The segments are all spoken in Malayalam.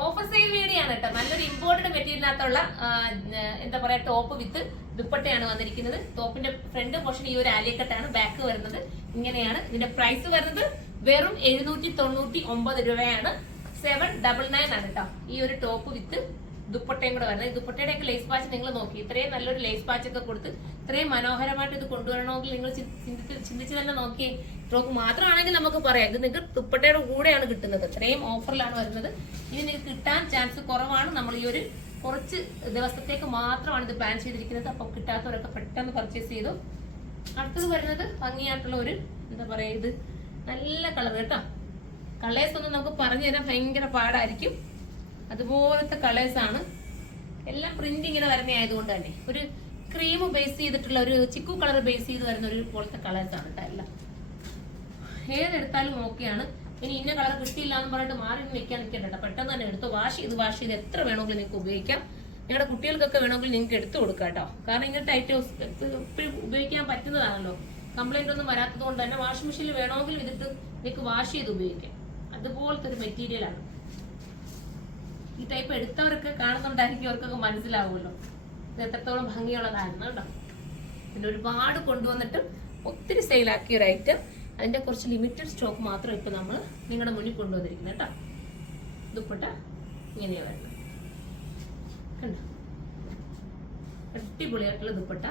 ഓഫർ സെയിൽ വീഡിയോ ആണ് കേട്ടോ. നല്ലൊരു ഇമ്പോർട്ടഡ് മെറ്റീരിയലിനകത്തുള്ള എന്താ പറയാ ടോപ്പ് വിത്ത് ദുപ്പട്ടയാണ് വന്നിരിക്കുന്നത്. ടോപ്പിന്റെ ഫ്രണ്ട് പോർഷൻ ഈ ഒരു ആലിയക്കട്ടാണ്, ബാക്ക് വരുന്നത് ഇങ്ങനെയാണ്. ഇതിന്റെ പ്രൈസ് വരുന്നത് വെറും 799 രൂപയാണ്. 799 ആണ് കേട്ടോ ഈ ഒരു ടോപ്പ് വിത്ത് ദുപ്പട്ടയും കൂടെ വരുന്നത്. ദുപ്പട്ടയുടെ ഒക്കെ ലേസ് പാച്ച് നിങ്ങൾ നോക്കി, ഇത്രയും നല്ലൊരു ലേസ് പാച്ച് ഒക്കെ കൊടുത്ത് ഇത്രയും മനോഹരമായിട്ട് ഇത് കൊണ്ടുവരണമെങ്കിൽ നിങ്ങൾ ചിന്തിച്ച് തന്നെ നോക്കി. ടോപ്പ് മാത്രമാണെങ്കിൽ നമുക്ക് പറയാം, ഇത് നിങ്ങൾക്ക് ദുപ്പട്ടയുടെ കൂടെയാണ് കിട്ടുന്നത്. ഇത്രയും ഓഫറിലാണ് വരുന്നത്. ഇനി നിങ്ങൾക്ക് കിട്ടാൻ ചാൻസ് കുറവാണ്. നമ്മൾ ഈ ഒരു കുറച്ച് ദിവസത്തേക്ക് മാത്രമാണ് ഇത് പ്ലാൻ ചെയ്തിരിക്കുന്നത്. അപ്പം കിട്ടാത്തവരൊക്കെ പെട്ടെന്ന് പർച്ചേസ് ചെയ്തു. അടുത്തത് വരുന്നത് ഭംഗിയായിട്ടുള്ള ഒരു എന്താ പറയാ, ഇത് നല്ല കളർ കേട്ടോ. കളേഴ്സ് ഒന്നും നമുക്ക് പറഞ്ഞു തരാൻ ഭയങ്കര പാടായിരിക്കും. അതുപോലത്തെ കളേഴ്സ് ആണ് എല്ലാം. പ്രിന്റ് ഇങ്ങനെ വരുന്ന ആയതുകൊണ്ട് തന്നെ ഒരു ക്രീം ബേസ് ചെയ്തിട്ടുള്ള ഒരു ചിക്കു കളർ ബേസ് ചെയ്ത് വരുന്ന ഒരു പോലത്തെ കളേഴ്സ് ആണ് കേട്ടോ. എല്ലാം ഏതെടുത്താലും ഓക്കെയാണ്. ഇനി ഇന്ന കളർ കിട്ടിയില്ല എന്ന് പറഞ്ഞിട്ട് മാറി വെക്കാൻ നിൽക്കണ്ട, പെട്ടെന്ന് തന്നെ എടുത്ത് വാഷ് ചെയ്ത് എത്ര വേണമെങ്കിലും നിങ്ങൾക്ക് ഉപയോഗിക്കാം. നിങ്ങളുടെ കുട്ടികൾക്കൊക്കെ വേണമെങ്കിൽ നിങ്ങൾക്ക് എടുത്തു കൊടുക്കാം കേട്ടോ. കാരണം ഇങ്ങനത്തെ ഐറ്റംസ് എപ്പോഴും ഉപയോഗിക്കാൻ പറ്റുന്നതാണല്ലോ. കംപ്ലൈന്റ് ഒന്നും വരാത്തത് കൊണ്ട് തന്നെ വാഷിംഗ് മെഷീനിൽ വേണമെങ്കിലും ഇതിട്ട് നിങ്ങൾക്ക് വാഷ് ചെയ്ത് ഉപയോഗിക്കാം. അതുപോലത്തെ ഒരു മെറ്റീരിയൽ ആണ്. ഈ ടൈപ്പ് എടുത്തവരൊക്കെ കാണുന്നുണ്ടായിരിക്കും, അവർക്കൊക്കെ മനസ്സിലാവുമല്ലോ ഇത് എത്രത്തോളം ഭംഗിയുള്ളതായിരുന്നു കേട്ടോ. പിന്നെ ഒരുപാട് കൊണ്ടുവന്നിട്ട് ഒത്തിരി സെയിലാക്കിയ ഒരു ഐറ്റം. അതിന്റെ കുറച്ച് ലിമിറ്റഡ് സ്റ്റോക്ക് മാത്രം ഇപ്പൊ നമ്മൾ നിങ്ങളുടെ മുന്നിൽ കൊണ്ടുവന്നിരിക്കുന്നത് കേട്ടോ. ദുപ്പട്ട ഇങ്ങനെയാ വരുന്നത് കണ്ടോ, അടിപൊളിയായിട്ടുള്ള ദുപ്പട്ട.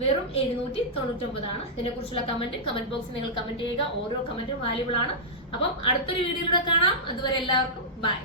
വെറും 799 ആണ്. ഇതിനെ കുറിച്ചുള്ള കമന്റ് ബോക്സിൽ നിങ്ങൾ കമന്റ് ചെയ്യുക. ഓരോ കമന്റും വാല്യുബിൾ ആണ്. അപ്പം അടുത്തൊരു വീഡിയോയിലൂടെ കാണാം. അതുവരെ എല്ലാവർക്കും ബൈ.